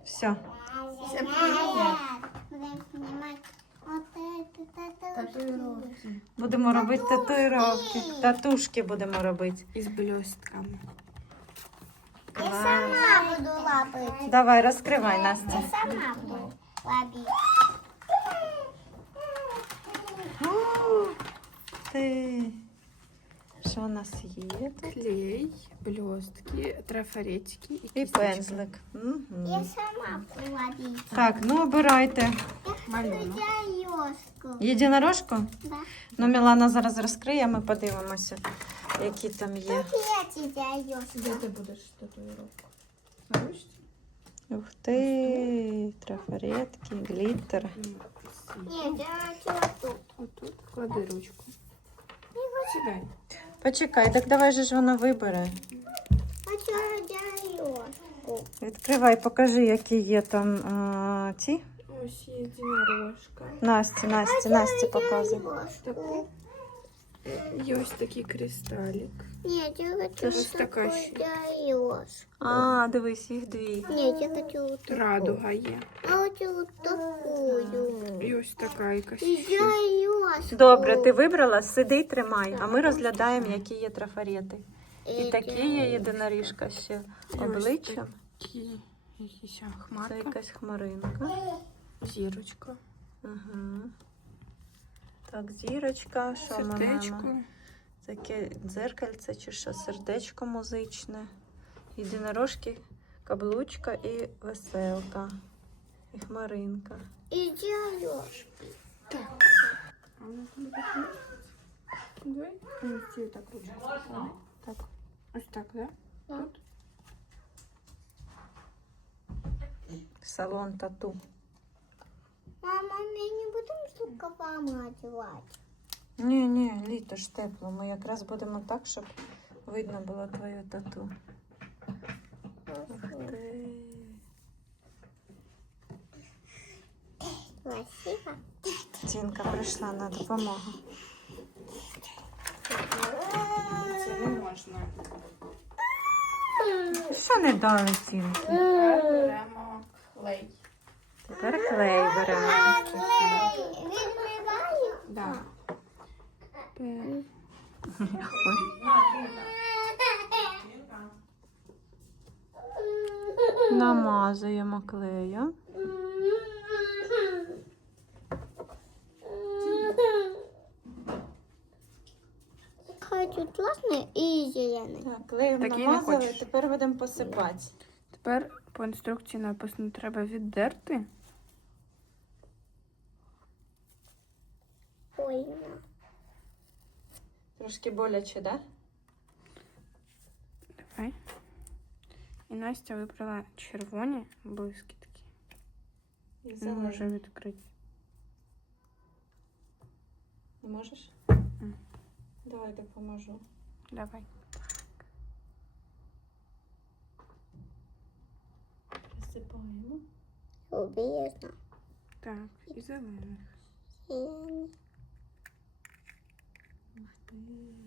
Все. Все привет. Будем снимать вот это Татуировки. Будемо робити татуїровки. Татушки будемо робити. Із блістками. Я сама буду лапать. Давай, розкривай, Настя. Я сама буду лапить. Ти. Що у нас є тут? Клей, блістки, трафаретики і І кисточка. пензлик. Я Угу. сама буду лапить. Так, ну обирайте. Малюнок. Я ёшку. Єдинорожку? Да. Ну, Мілана зараз розкриє, ми подивимося, які там є. Тут я тебя ёшку. Де ти будеш татуїровку? На ручці? Ух ти, трафаретки, гліттер. Нет, я тебя тут. Отут клади ручку. Сідай. Почекай, так давай же ж вона вибере. А что я ёшку? Відкривай, покажи, які є там ці. Ось єдинорожка. Насті показуй. Ёшку. Є ось такий кристалік. Нет, я хочу Це ж така такой ще. я ёшку. А, дивись, їх дві. Нет, я хочу вот такую. Радуга є. Я хочу вот такую. І ось така якась. И ще. я ёшку. Добре, ти вибрала, сиди й тримай, а ми розглядаємо, які є трафарети. І такі є єдиноріжка ще обличчям. Такі якісь Це хмарка. якась хмаринка. Зірочка. Ага. Так, зірочка, що ми Сердечко. маємо? Таке дзеркальце чи що, сердечко музичне. Єдинорожки, каблучка і веселка. І хмаринка. И я ёшку. Так. А у нас буде так. Давай. Ось ці так ручку. Так. Ось так, да? Да. Тут. Салон тату. Мама, мы не будем штуковами одевать. Ні, літо ж тепло. Ми якраз будемо так, щоб видно було твоє тату. Ух ти. Красиво. Тінка прийшла на допомогу. Це не можна. Що не дали Тінки? Тепер беремо клей. Тепер клей беремо. Відмиваю. Да. Намазуємо клеєм. Хочу классный и зеленый. Так, клеєм Так, і не намазали, хочеш? тепер будемо посипати. Тепер по інструкції написано, треба віддерти. Больно. Трошки боляче, так? Давай. І Настя вибрала червоні блискітки. І Не зелені. може відкрити. Не можеш? Давай допоможу. Давай. Присипаємо. Объездно. Так, і зелених. Зеленый. Ух ти.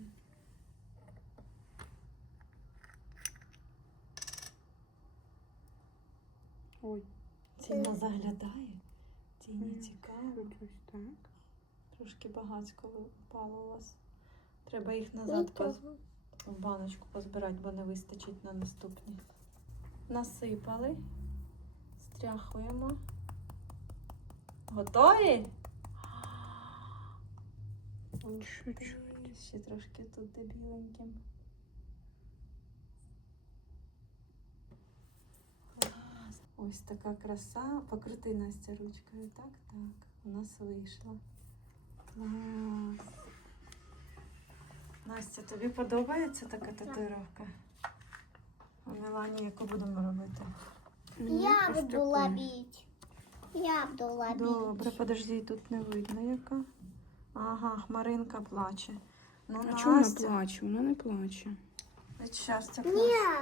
Ой, Тіна заглядає. Тіні цікаво. тут ось так. Трошки багатько впало у вас. Треба їх назад в баночку позбирати, бо не вистачить на наступні. Насипали. Стряхуємо. Готові? Ух ти, Чуть-чуть. ще трошки тут де біленьким. Клас. Ось така краса. Покрути Настя ручкою. Так, так. У нас вийшло. Клас. Настя, тобі подобається така татуїровка? А Мілані, яку будемо робити? Мені Я ось буду таку. ловить. Я буду ловить. Добре, подожди, тут не видно яка. Ага, хмаринка плаче. Ну, А чому вона Настя, плаче? Вона не плаче. від щастя плаче. Нет.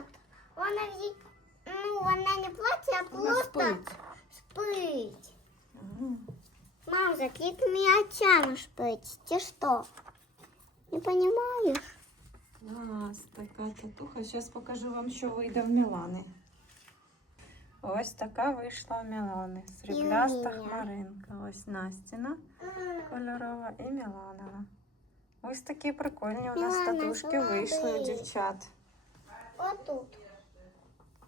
Она не плачет, а Вона просто спить. спыть. Ага. Мам, закрытыми очами спыть. Ты что? Не понимаешь? Клас, така татуха. Зараз покажу вам, що вийде в Мілани. Ось така вийшла у Мілани. Срібляста мене. хмаринка. Ось Настіна кольорова і Міланина. Ось такі прикольні у нас Мілана, татушки вийшли у зловий. дівчат. Отут.